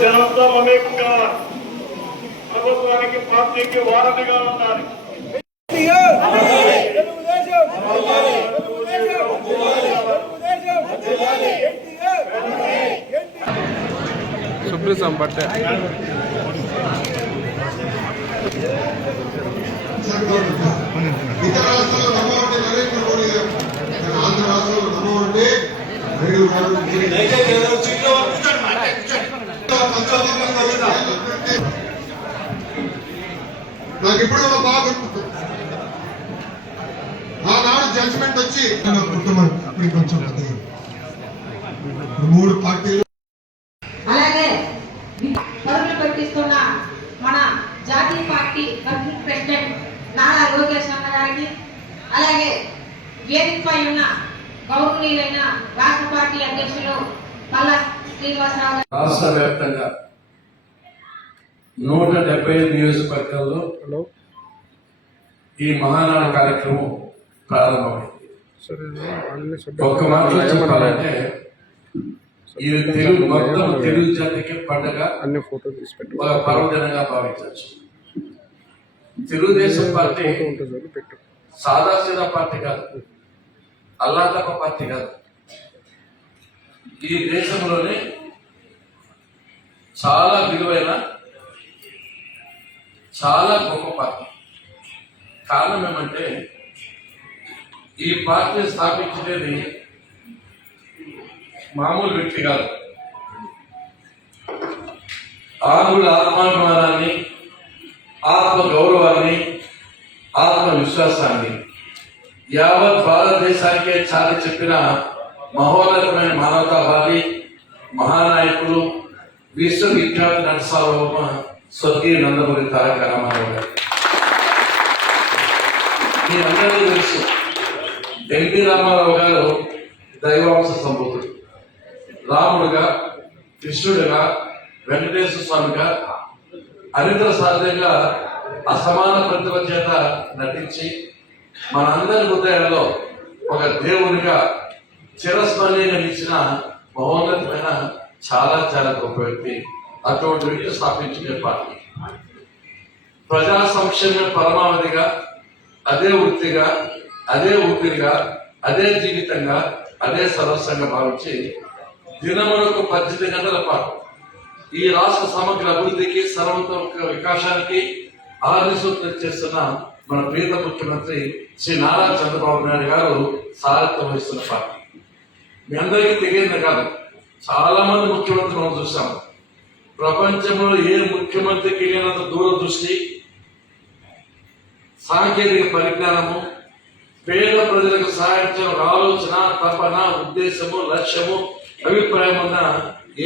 జనంతో మమేకంగా ప్రభుత్వానికి పార్టీకి వారధిగా ఉండాలి. సుప్రీం పట్టే ఇతర రాష్ట్రాల్లో నమ్మవంటే నరేంద్ర మోడీ గారు, ఆంధ్ర రాష్ట్రంలో నమ్మవంటే నాకు ఇప్పుడు బాగా ఆనాడు జడ్జిమెంట్ వచ్చి కొంచెం మూడు పార్టీలు అలాగే పరుగులు పెట్టిస్తున్న మన జాతీయ party working president Nara Lokesh అన్న గారికి, అలాగే వేదికపై ఉన్న గౌరవనీయులైన రాష్ట్ర పార్టీ అధ్యక్షులు పల్లా శ్రీనివాసరావు గారు. రాష్ట్ర వ్యాప్తంగా 175 నియోజకవర్గాల్లో ఈ మహానాడు కార్యక్రమం ప్రారంభమైంది. ఒక్క మాటలో చెప్పాలంటే ఇది తెలుగు మొత్తం తెలుగు జాతికి పండుగ, ఒక పర్వదినంగా భావించవచ్చు. తెలుగుదేశం పార్టీ సాదాసీదా పార్టీ కాదు, అల్లాతప్ప పార్టీ కాదు. ఈ దేశంలోనే చాలా విలువైన, చాలా గొప్ప పార్టీ. కారణం ఏమంటే ఈ పార్టీ స్థాపించేది మామూలు వ్యక్తి కాదు. ఆంధ్రుల ఆత్మాభిమానాన్ని, ఆత్మ గౌరవాన్ని, ఆత్మవిశ్వాసాన్ని యావత్ భారతదేశానికే చాటి చెప్పిన మహోన్నతమైన మానవతావాది, మహానాయకులు, విశ్వవిఖ్యాత నట సార్వభౌమ స్వర్గీయ నందమూరి తారక రామారావు గారు. మీ అందరికీ తెలుసు, ఎన్టీ రామారావు గారు దైవాంశ సంభూతుడు. రాముడుగా, కృష్ణుడిగా, వెంకటేశ్వర స్వామిగా అనితర సాధ్యంగా అసమాన ప్రతిభ చేత నటించి మనందరి హృదయాల్లో ఒక దేవునిగా చిరస్మరణీయంగా నిలిచిన మహోన్నతమైన చాలా చాలా గొప్ప వ్యక్తి. అటువంటి వ్యక్తి స్థాపించిన పార్టీ ప్రజా సంక్షేమ పరమావధిగా, అదే వృత్తిగా, అదే ఊపిరిగా, అదే జీవితంగా, అదే సర్వస్వంగా భావించి దినములకు 18 గంటల పాటు ఈ రాష్ట్ర సమగ్ర అభివృద్ధికి, సర్వతోముఖ వికాసానికి ఆలోచన చేస్తున్న మన ప్రీత ముఖ్యమంత్రి శ్రీ నారా చంద్రబాబు నాయుడు గారు సారథ్యం వహిస్తున్న పార్టీ. మీ అందరికీ తెలియదు కాదు, చాలా మంది ముఖ్యమంత్రులు మనం చూసాము. ప్రపంచంలో ఏ ముఖ్యమంత్రికి లేనంత దూరదృష్టి, సాంకేతిక పరిజ్ఞానము, పేద ప్రజలకు సహాయం చేయడం ఆలోచన, తపన, ఉద్దేశము, లక్ష్యము, అభిప్రాయం ఉన్న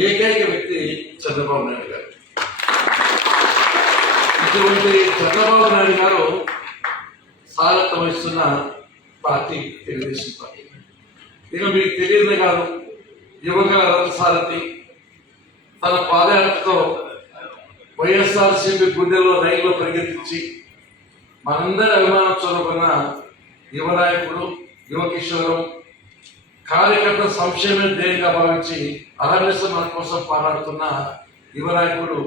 ఏకైక వ్యక్తి చంద్రబాబు నాయుడు గారు. ఇటువంటి చంద్రబాబు నాయుడు గారు సారథ్యం వహిస్తున్న పార్టీ తెలుగుదేశం పార్టీ. ఇక మీకు తెలియదు కాదు, యువకుల రథసారథి తన పాదయాత్రతో వైఎస్ఆర్సీపీ గుండెల్లో రైల్లో పరిగెత్తించి మనందరి అభిమానం చదువుకున్న యువ నాయకుడు, యువ కిషోరం, కార్యకర్త సంక్షేమం ధ్యేయంగా భావించి అహర్నిశం మన కోసం పోరాడుతున్న యువ నాయకుడు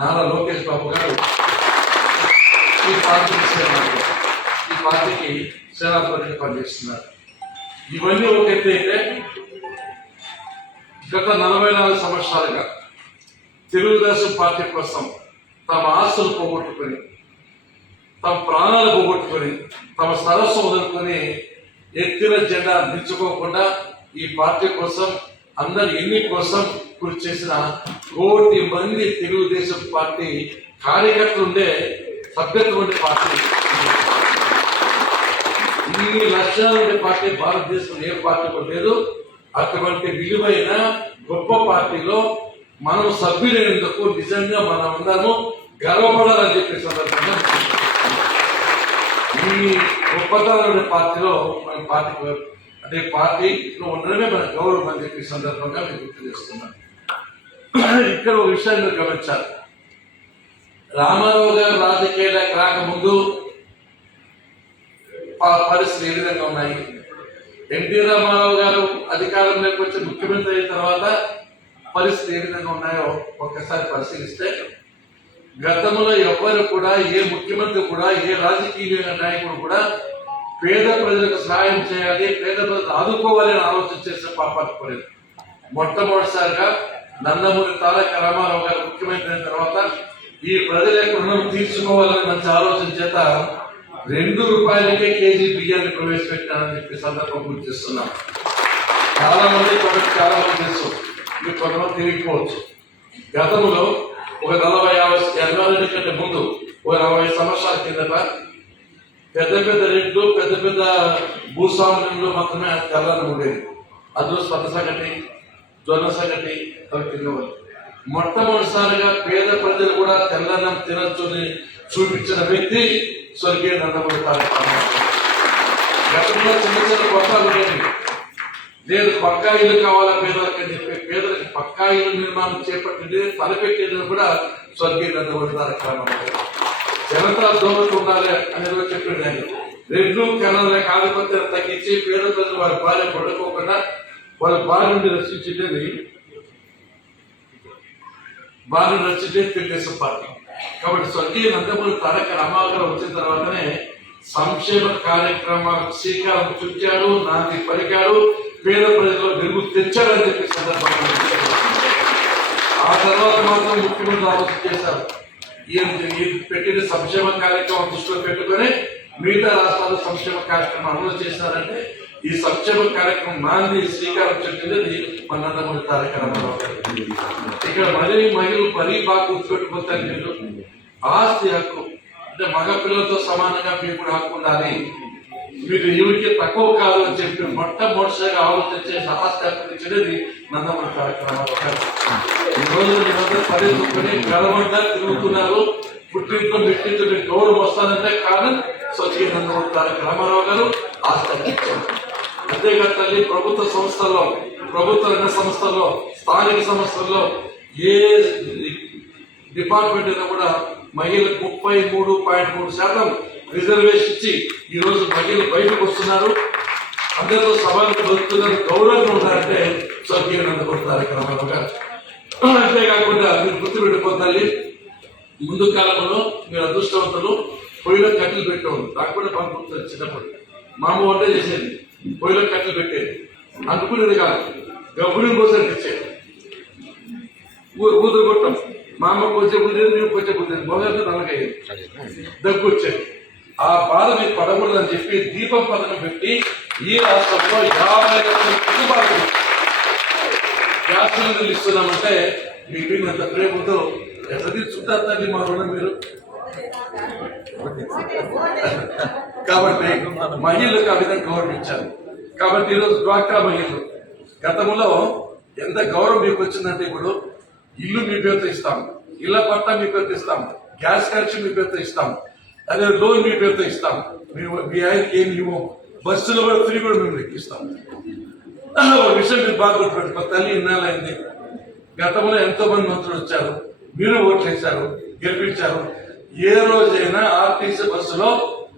నారా లోకేష్ బాబు గారు ఈ పార్టీకి సేనాధిపతిగా పనిచేస్తున్నారు. ఇవన్నీ ఒక ఎత్తు అయితే, గత 44 సంవత్సరాలుగా తెలుగుదేశం పార్టీ కోసం తమ ఆస్తులు పోగొట్టుకొని, తమ ప్రాణాలు పోగొట్టుకొని, తమ సరస్సు వదులుకొని ఎత్తిన జెండా దించుకోకుండా ఈ పార్టీ కోసం, అందరి ఎన్ని కోసం కృషి చేసిన 1 కోటి మంది తెలుగుదేశం పార్టీ కార్యకర్తలు ఉండే సభ్యత్వం ఉండే పార్టీ. ఇన్ని లక్షల ఉండే పార్టీ భారతదేశంలో ఏ పార్టీ కూడా లేదు. అటువంటి విలువైన గొప్ప పార్టీలో మనం సభ్యులైనందుకు నిజంగా మనం అందరము గర్వపడాలని చెప్పే సందర్భంగా ఈ గొప్పతనం పార్టీలో మన పార్టీ అంటే పార్టీలో ఉండడమే మన గౌరవం అని చెప్పే సందర్భంగా నేను గుర్తు చేస్తున్నాను. ఇక్కడ ఒక విషయాన్ని మీరు గమనించాలి. రామారావు గారు రాజకీయాలకు రాకముందు పరిస్థితులు ఏ విధంగా ఉన్నాయి, ఎన్టీ రామారావు గారు అధికారంలోకి వచ్చి ముఖ్యమంత్రి అయిన తర్వాత పరిస్థితి ఏ విధంగా ఉన్నాయో ఒక్కసారి పరిశీలిస్తే గతంలో ఎవ్వరు కూడా ఏ ముఖ్యమంత్రి కూడా ఏ రాజకీయ నాయకుడు కూడా పేద ప్రజలకు సహాయం చేయాలి, పేద ప్రజలు ఆదుకోవాలని ఆలోచన చేసే పాపాటుకోలేదు. మొట్టమొదటిసారిగా నందమూరి తారక రామారావు గారు ముఖ్యమంత్రి అయిన తర్వాత ఈ ప్రజల యొక్క రుణం తీర్చుకోవాలని మంచి ఆలోచన చేత ₹2 కేజీ బియ్యాన్ని ప్రవేశపెట్టానని చెప్పి సందర్భం గుర్తిస్తున్నాం. చాలా మంది తెలుసు, మీరు కొంతమంది తెలియకపోవచ్చు. గతంలో ఒక 40-50 కంటే ముందు ఒక 40 సంవత్సరాల కిందట పెద్ద పెద్ద రెడ్లు పెద్ద పెద్ద భూస్వామ్యంలో మాత్రమే తెల్లని ఉండేది. అందులో స్పంద సంగతి జొన్న సంగతి అవి తినేవాళ్ళు. మొట్టమొదటిసారిగా పేద ప్రజలు కూడా తెల్లన్నం తినొచ్చు అని చూపించిన వ్యక్తి స్వర్గీయ నందమూరి తారక రామారావు. గతంలో చిన్న చిన్న కొత్తలు లేదు పక్కా ఇల్లు కావాలా పేదలకు అని చెప్పి పేదలకు పక్కా ఇల్లు నిర్మాణం చేపట్టింది తలపెట్టేది కూడా స్వర్గీయ నందమూరి తారక రామారావు. జనతా దోమలు ఉండాలి అనేది చెప్పాడు ఆయన. రెడ్లు కర్ణాల ఆధిపత్యాన్ని తగ్గించి పేద ప్రజలు వారి భార్య పడుకోకుండా వాళ్ళ భార్య నుండి రక్షించేది తెలుగుదేశం పార్టీ. కాబట్టి స్వర్గీయ నందమూరి తారక రామారావు వచ్చిన తర్వాతనే సంక్షేమ కార్యక్రమాలకు శ్రీకారం చుట్టాడు, నాంది పలికాడు, పేద ప్రజల్లో వెలుగు తెచ్చాడని చెప్పి సందర్భంగా ఆ తర్వాత మాత్రం ముఖ్యమంత్రి ఆలోచన చేశారు. ఈయన పెట్టిన సంక్షేమ కార్యక్రమం దృష్టిలో పెట్టుకుని మిగతా రాష్ట్రాలు సంక్షేమ కార్యక్రమం అమలు చేశారంటే ఈ సంక్షేమ కార్యక్రమం నాంది శ్రీకారం చుట్టినది మన నందమూరి తారక రామారావు గారు. ఇక్కడ మహిళలు బాగా గుర్తుపెట్టుకుంటారు. మీరు ఆస్తి హక్కు అంటే మగ పిల్లలతో సమానంగా మీకు కూడా హక్కు ఉండాలి, మీరు ఎవరికి తక్కువ కాదు అని చెప్పి మొట్టమొదటిసారిగా ఆలోచన చేసి ఆస్తి హక్కు ఇచ్చినది నందమూరి తారక రామారావు గారు. ఈ రోజు మీరందరూ పరిస్థితుని గర్వంగా తిరుగుతున్నారు. పుట్టింట్లో మెట్టింట్లో గౌరవం వస్తానంటే కారణం స్వర్గీయ నందమూరి తారక రామారావు గారు ఆస్తి హక్కు ఇచ్చారు. అంతేకాదు తల్లి ప్రభుత్వ సంస్థల్లో, ప్రభుత్వ రంగ సంస్థల్లో, స్థానిక సంస్థల్లో ఏ డిపార్ట్మెంట్ అయినా కూడా మహిళలకు 33.3% రిజర్వేషన్ ఇచ్చి ఈ రోజు మహిళలు బయటకు వస్తున్నారు, అందరితో సభలు దొరుకుతున్నారు, గౌరవంగా ఉన్నారంటే స్వర్గీయ నందమూరి తారక రామారావు గారు. అంతేకాకుండా మీరు గుర్తుపెట్టుకోవాలి, ముందు కాలంలో మీరు అదృష్టవంతులు పొయ్యిలో కట్టెలు పెట్టేవాళ్ళు. నాకు కూడా బాగా గుర్తుంది. చిన్నప్పుడు మా అమ్మ వంట చేసేది, పొయ్యిలో కట్టెలు పెట్టేది, అనుకునేది కాదు, గబ్బుని కోసం తెచ్చేది, ఊదురు కొట్టం. మా అమ్మ కొంచెం కుదిరేది, మేము కొంచెం కుదిరేది, మొదటి నల్లగయ్యేది, దగ్గు వచ్చేది. ఆ బాధ మీకు పడకూడదని చెప్పి దీపం పథకం పెట్టి ఈ రాష్ట్రంలో 50 లక్షల గ్యాస్ సిలిండర్లు ఇస్తున్నామంటే మీ మీద అంత ప్రేమతో ఎట్లా తీసుకుంటారు తల్లి మా రుణం మీరు. కాబట్టి మహిళలకు ఆ విధంగా గౌరవించారు. కాబట్టి ఈరోజు డ్వాక్రా మహిళలు గతంలో ఎంత గౌరవం మీకు వచ్చిందంటే ఇప్పుడు ఇల్లు మీ పేరుతో ఇస్తాం, ఇళ్ల పట్టా మీ పేరుతో ఇస్తాం, గ్యాస్ కనెక్షన్ మీ పేరుతో ఇస్తాం, అదే లోన్ మీ పేరుతో ఇస్తాం, మీ ఆయనకి ఏమి ఇవ్వం, బస్సులో కూడా ఫ్రీ కూడా మేము ఎక్కిస్తాం. ఒక విషయం మీరు బాగా గుర్తుపెట్టుకో తల్లి, ఇన్నాళ్ళైంది. గతంలో ఎంతో మంది మంత్రులు వచ్చారు, మీరు ఓట్లు వేశారు, గెలిపించారు. ఏ రోజైనా ఆర్టీసీ బస్సులో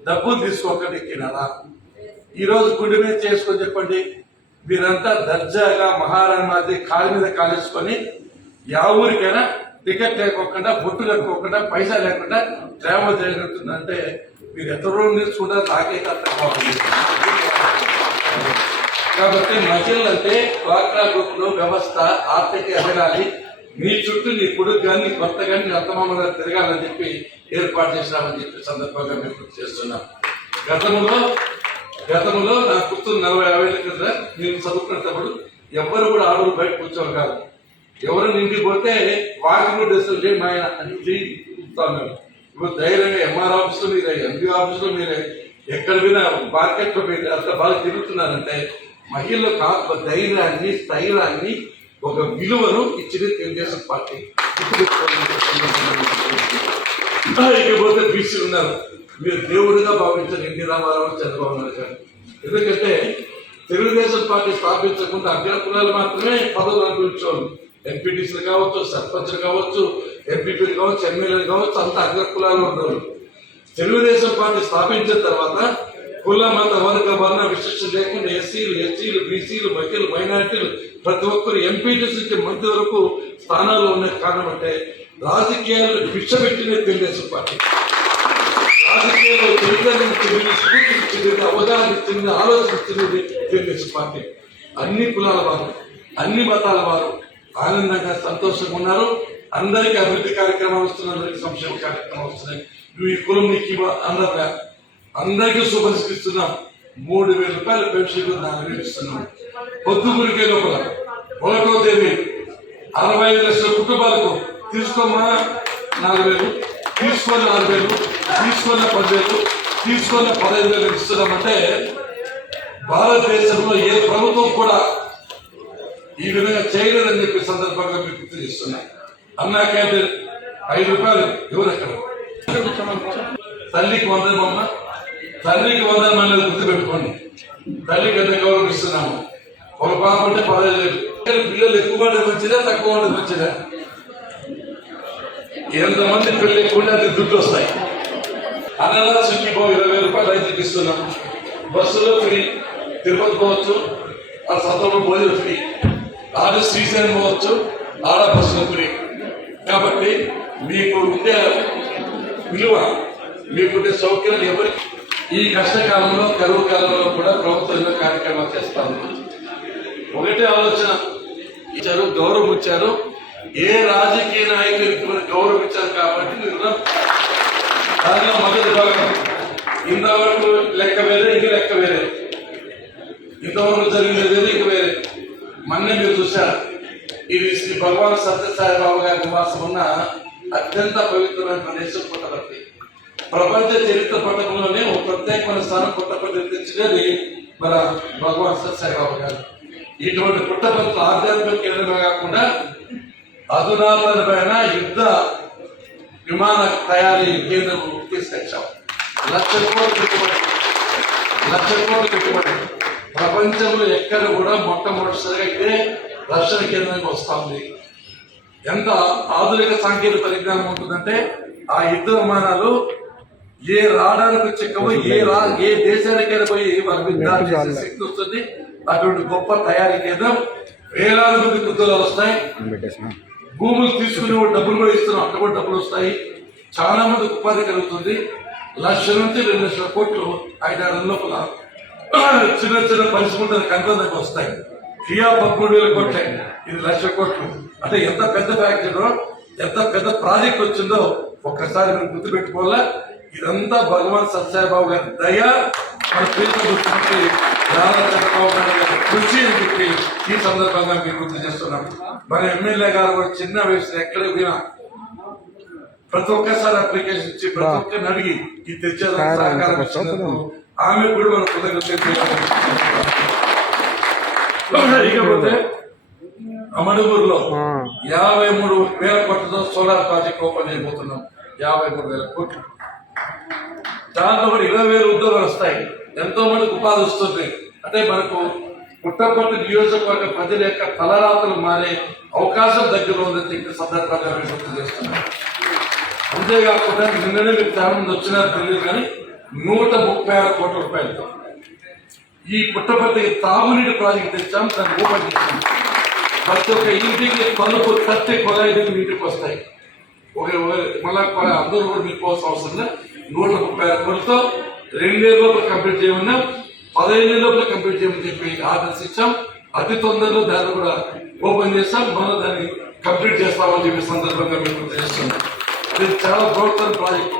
డబ్బులు తీసుకోకుండా ఎక్కినారా? ఈ రోజు గుండె మీద చేసుకొని చెప్పండి. మీరంతా దర్జాగా మహారాణి మాదిరి కాలు మీద కాలేసుకొని యా ఊరికైనా టికెట్ లేకోకుండా, బొట్టు కట్టుకోకుండా, పైసా లేకుండా ట్రావెల్ చేయగలుగుతుందంటే మీరు ఎంత రోజు నేర్చుకుంటారో నాకైతే అర్థం కావాలి. కాబట్టి మహిళలు అంటే డ్వాక్రా గ్రూప్ లో వ్యవస్థ ఆర్థిక ఎదగాలి, నీ చుట్టూ నీ కొడుకు కానీ నీ కొత్త కానీ నీ అత్తమామ తిరగాలని చెప్పి ఏర్పాటు చేసినామని చెప్పి సందర్భంగా మేము గుర్తు చేస్తున్నాం. గతంలో నాకు గుర్తు 40-50 ఏళ్ళ కింద నేను చదువుకునేటప్పుడు ఎవ్వరు కూడా ఆడవాళ్ళు బయట కూర్చోరు కాదు. ఎవరు ఇంటికి పోతే వాకింగ్ డ్రెస్సులు చేయి మా ఆయన అని చూస్తాం మేము. ఇప్పుడు ధైర్యంగా ఎంఆర్ ఆఫీసులో మీరే, ఎంపీ ఆఫీసులో మీరే, ఎక్కడ పోయినా మార్కెట్లో పోయి అంత బాగా తిరుగుతున్నారంటే మహిళలకు ఆత్మ ధైర్యాన్ని, స్థైర్యాన్ని, ఒక విలువను ఇచ్చింది తెలుగుదేశం పార్టీ. ఇకపోతే బీసీలు ఉన్నారు, మీరు దేవుడిగా భావించారు ఎన్టీ రామారావు, చంద్రబాబు నాయుడు గారు. ఎందుకంటే తెలుగుదేశం పార్టీ స్థాపించకుండా అభ్యర్థులు మాత్రమే పదవులు అనుభవించేవాళ్ళు. ఎంపీటీసీలు కావచ్చు, సర్పంచ్లు కావచ్చు, ఎంపీపీలు కావచ్చు, ఎమ్మెల్యేలు కావచ్చు, అంత అగ్రకులాలు ఉండేవాళ్ళు. తెలుగుదేశం పార్టీ స్థాపించిన తర్వాత కుల మత వర్గ వర్ణ విశిష్ట లేకుండా ఎస్సీలు ఎస్టీలు బీసీలు బకీలు మైనారిటీలు ప్రతి ఒక్కరు ఎంపీటీసీ నుంచి మంత్రి వరకు స్థానాల్లో ఉన్న కారణం అంటే రాజకీయాల్లో భిక్ష పెట్టిన తెలుగుదేశం పార్టీ. రాజకీయాల్లో చైతన్యం ఇచ్చింది, స్ఫూర్తి ఇచ్చింది, అవగాహన ఇచ్చింది, ఆలోచన ఇచ్చింది తెలుగుదేశం పార్టీ. అన్ని కులాల వారు, అన్ని మతాల వారు ఆనందంగా సంతోషంగా ఉన్నారు. అందరికీ అభివృద్ధి కార్యక్రమాలు వస్తున్నాయి, అందరికీ సంక్షేమ కార్యక్రమాలు వస్తున్నాయి. నువ్వు ఈ కులం నీకు అందరూ అందరికీ శుభ్రసిస్తున్నాం. 3,000 రూపాయల పెన్షన్ 4,000 ఇస్తున్నాం. పొద్దుగురికే లోపల 1వ తేదీ 65 లక్షల కుటుంబాలకు తీసుకోమా 4,000, తీసుకున్న 6,000, తీసుకున్న 10,000, తీసుకున్న 15,000 ఇస్తున్నామంటే భారతదేశంలో ఏ ప్రభుత్వం కూడా ఈ విధంగా చేయలేదని చెప్పే సందర్భంగా మీకు గుర్తు చేస్తున్నా. అన్నా క్యాంటీన్ 5 రూపాయలు ఎవరెక్కడ తల్లికి 100 అమ్మ, తల్లికి 100 అనేది గుర్తుపెట్టుకోండి. తల్లికి ఎంత గౌరవిస్తున్నాము. ఒక పాప అంటే 15,000. పిల్లలు ఎక్కువ పడే మంచిదా తక్కువ పడే మంచిదా? ఎంతమంది పిల్లలు ఎక్కువ ఉంటే అది దుడ్డు వస్తాయి. అన్నలా సుఖీభో 20,000 రూపాయలు రైతులకు ఇస్తున్నాము. బస్సులో ఫ్రీ, తిరుపతి పోవచ్చు, ఆ సత్రంలో భోజనం ఫ్రీ, ఆడ శ్రీశైలం పోవచ్చు, ఆడ బస్సులో ఫ్రీ. కాబట్టి మీకు ఉండే విలువ, మీకుండే సౌకర్యాలు ఎవరికి ఈ కష్టకాలంలో కరువు కాలంలో కూడా ప్రభుత్వం ఎన్నో కార్యక్రమాలు చేస్తా ఉంది. ఒకటే ఆలోచన ఇచ్చారు, గౌరవం ఇచ్చారు. ఏ రాజకీయ నాయకుడికి గౌరవం ఇచ్చారు కాబట్టి మీరు దానిలో మొదటి భాగం. ఇంతవరకు లెక్క వేరే, ఇంక లెక్క వేరే. ఇంతవరకు జరిగినది వేరే, ఇంక వేరే. మొన్నే మీరు చూశారు, ఇది శ్రీ భగవాన్ సత్యసాయిబాబు గారి నివాసం ఉన్న అత్యంత పవిత్రమైన ప్రదేశం పుట్టపర్తి. ప్రపంచ చరిత్ర పథకంలోనే ఒక ప్రత్యేకమైన స్థానం పుట్టపర్తి తెచ్చినది మన భగవాన్ సత్యసాయిబాబు గారు. ఇటువంటి పుట్టపర్తి ఆధ్యాత్మిక కేంద్రమే కాకుండా అధునాతనమైన యుద్ధ విమాన తయారీ కేంద్రం తీసుకొచ్చాం. 1,00,000 కోట్లు పెట్టుబడి. ప్రపంచంలో ఎక్కడ కూడా మొట్టమొదటిసారిగా ఇదే రక్షణ కేంద్రానికి వస్తుంది. ఎంత ఆధునిక సాంకేతిక పరిజ్ఞానం ఉంటుందంటే ఆ యుద్ధ విమానాలు ఏ రావడానికి చిక్కవో ఏ దేశానికైనా పోయి వాళ్ళకి యుద్ధాలు చేసే శక్తి వస్తుంది. అటువంటి గొప్ప తయారీ కేంద్రం. వేలాది మంది ఉద్యోగాలు వస్తాయి. భూములు తీసుకునే డబ్బులు కూడా ఇస్తున్నాం, అక్కడ కూడా డబ్బులు వస్తాయి. చాలా మంది ఉపాధి కలుగుతుంది. 1,00,000 నుంచి 2,00,000 కోట్లు 5-6 లోపల చిన్న చిన్న పరిశ్రమలు కంట్రోల్కి వస్తాయి. కియా 13,000 కోట్లే, ఇది 1,00,000 కోట్లు. అంటే ఎంత పెద్ద ఫ్యాక్టరీలో ఎంత పెద్ద ప్రాజెక్ట్ వచ్చిందో ఒక్కసారి మీరు గుర్తుపెట్టుకోవాలా. ఇదంతా భగవాన్ సత్యసాయిబాబు గారి దయ, మన ప్రీతి ముఖ్యమంత్రి నారా చంద్రబాబు నాయుడు గారి కృషి అని చెప్పి ఈ సందర్భంగా మీరు గుర్తు చేస్తున్నాం. మన ఎమ్మెల్యే గారు కూడా చిన్న వయసులో ఎక్కడ పోయినా ప్రతి ఒక్కసారి అప్లికేషన్ ఇచ్చి ప్రతి ఒక్కరిని అడిగి ఈ తెచ్చేదానికి సహకారం ఇచ్చినందుకు ఆమె కూడా మన కృతజ్ఞతలు. ఇకపోతే అమడుగురులో 53,000 కోట్లతో సోలార్ ప్రాజెక్ట్ ఓపెన్ చేయబోతున్నాం. 53,000 కోట్లు. దాంతో కూడా 20,000 ఉద్యోగాలు వస్తాయి. ఎంతో మందికి ఉపాధి వస్తుంది. అంటే మనకు పుట్టపర్తి నియోజకవర్గ ప్రజల యొక్క తలరాతలు మారే అవకాశం దగ్గర ఉందని చెప్పి సందర్భంగా గుర్తు చేస్తున్నాం. అంతేకాకుండా నిన్ననే మీకు చాలా మంది వచ్చినారు తెలియదు కానీ 136 కోట్ల రూపాయలతో ఈ పుట్టపర్తికి తాగునీటి ప్రాజెక్ట్ తెచ్చాం. దాన్ని ఓపెన్ చేశాం. ప్రతి ఒక్క ఇంటికి తలుపు తట్టి కొలాయికి నీటికి వస్తాయి. మళ్ళా అందరూ కూడా మీకు పోవాల్సిన అవసరం లేదు. 136 కోట్లతో 2 ఏళ్ళ లోపల కంప్లీట్ చేయమన్నాం. 15 ఏళ్ళ లోపల కంప్లీట్ చేయమని చెప్పి ఆర్డర్స్ ఇచ్చాం. అతి తొందరలో దాన్ని కూడా ఓపెన్ చేస్తాం. మనం దాన్ని కంప్లీట్ చేస్తామని చెప్పి సందర్భంగా మీకు చేస్తున్నాం. ఇది చాలా బృహత్తర ప్రాజెక్టు,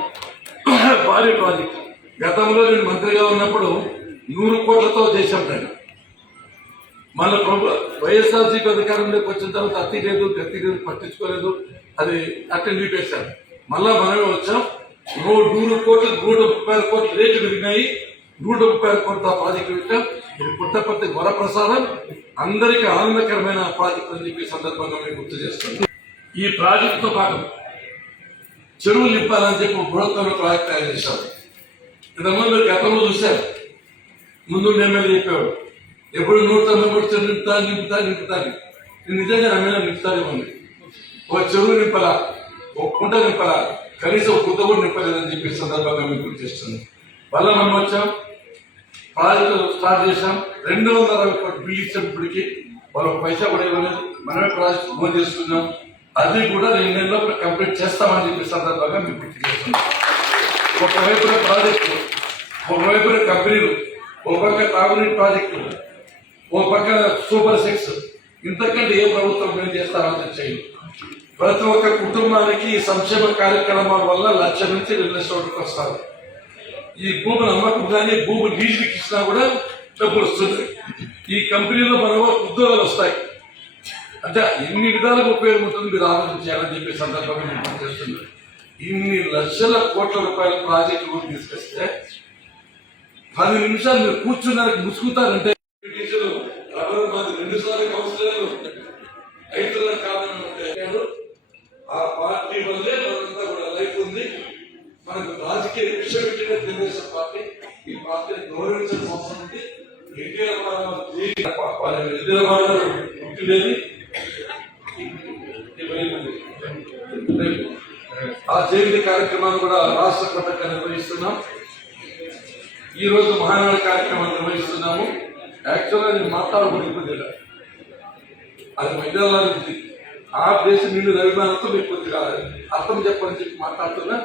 భారీ ప్రాజెక్టు. గతంలో నేను మంత్రిగా ఉన్నప్పుడు 100 కోట్లతో చేశాం దాన్ని. మన వైఎస్ఆర్సీపీ అధికారంలోకి వచ్చిన తర్వాత అతి లేదు గతి లేదు పట్టించుకోలేదు, అది అట్లా నిలిపేశారు. మళ్ళా మనమే వచ్చాం. 100 కోట్లు 130 కోట్ల రేటు పెరిగినాయి. 130 కోట్ల ప్రాజెక్టు పెట్టాం. ఇది పుట్టపర్తి వరప్రసాదం, అందరికీ ఆనందకరమైన ప్రాజెక్టు అని చెప్పి సందర్భంగా మేము గుర్తు చేస్తున్నాం. ఈ ప్రాజెక్టుతో పాటు చెరువులు నింపాలని చెప్పి బృహత్తర ప్రాజెక్ట్ తయారు చేశాం. ఇంతకుముందు గతంలో చూశారు, ముందు ఎమ్మెల్యే చెప్పేవాడు ఎప్పుడు 193 చెరువు నింపుతాను. నిజంగా ఎమ్మెల్యే నింపుతారేమోండి. ఒక చెరువు నింపలా, ఒక కుంట నింపలా, కనీసం ఒక గుంత కూడా నింపలేదని చెప్పి సందర్భంగా మీకు గుర్తు చేస్తున్నాం. వల్ల మనం వచ్చాం. ప్రాజెక్టు స్టార్ట్ చేశాం. 260 కోట్ల బిల్లు ఇచ్చినప్పటికీ వాళ్ళు పైసా కూడా ఇవ్వలేదు. మనమే ప్రాజెక్ట్ గోల్ చేసుకున్నాం. అది కూడా 2 నెలల్లో కంప్లీట్ చేస్తామని చెప్పే సందర్భంగా మేము గుర్తు చేస్తున్నాం. ఒకవైపున ప్రాజెక్టు, ఒకవైపున కంపెనీలు, ఒక పక్క తాగునీటి ప్రాజెక్టు, ఒక పక్క సూపర్ 6. ఇంతకంటే ఏ ప్రభుత్వం మేము చేస్తామని చేయండి. ప్రతి ఒక్క కుటుంబానికి ఈ సంక్షేమ కార్యక్రమాల వల్ల 1,00,000 నుంచి 2 లక్షల వరకు వస్తారు. ఈ భూములు అమ్మకం కానీ భూములు లీజుకి ఇచ్చినా కూడా డబ్బులు వస్తుంది. ఈ కంపెనీలో మనకు ఉద్యోగాలు వస్తాయి. అంటే ఎన్ని విధాలుగా ఉపయోగం ఉంటుంది మీరు ఆలోచన చేయాలని చెప్పే సందర్భంగా నేను చేస్తున్నాను. ఇన్ని లక్షల కోట్ల రూపాయల ప్రాజెక్టు తీసుకొస్తే 10 నిమిషాలు మీరు కూర్చున్నానికి ముసుకుతారంటే 2 సార్లు కౌన్సిలర్లు 5 కారణం ఆ పార్టీ వల్లే మనంతా కూడా లైఫ్ ఉంది. మనకు రాజకీయ విశ్వవిద్యాలయ తెలుగుదేశం పార్టీ ఈ పార్టీని గౌరవించాల్సిన అవసరం ఉంది. ఆ జయంతి కార్యక్రమాన్ని కూడా రాష్ట్ర పథకంగా నిర్వహిస్తున్నాం. ఈ రోజు మహానాడు కార్యక్రమాన్ని నిర్వహిస్తున్నాము. యాక్చువల్గా నేను మాట్లాడకూడదు, అది మహిళల నుంచి ఆ దేశం నిండు అభిమానంతో మీకు కొద్దిగా అర్థం చెప్పని చెప్పి మాట్లాడుతున్నా.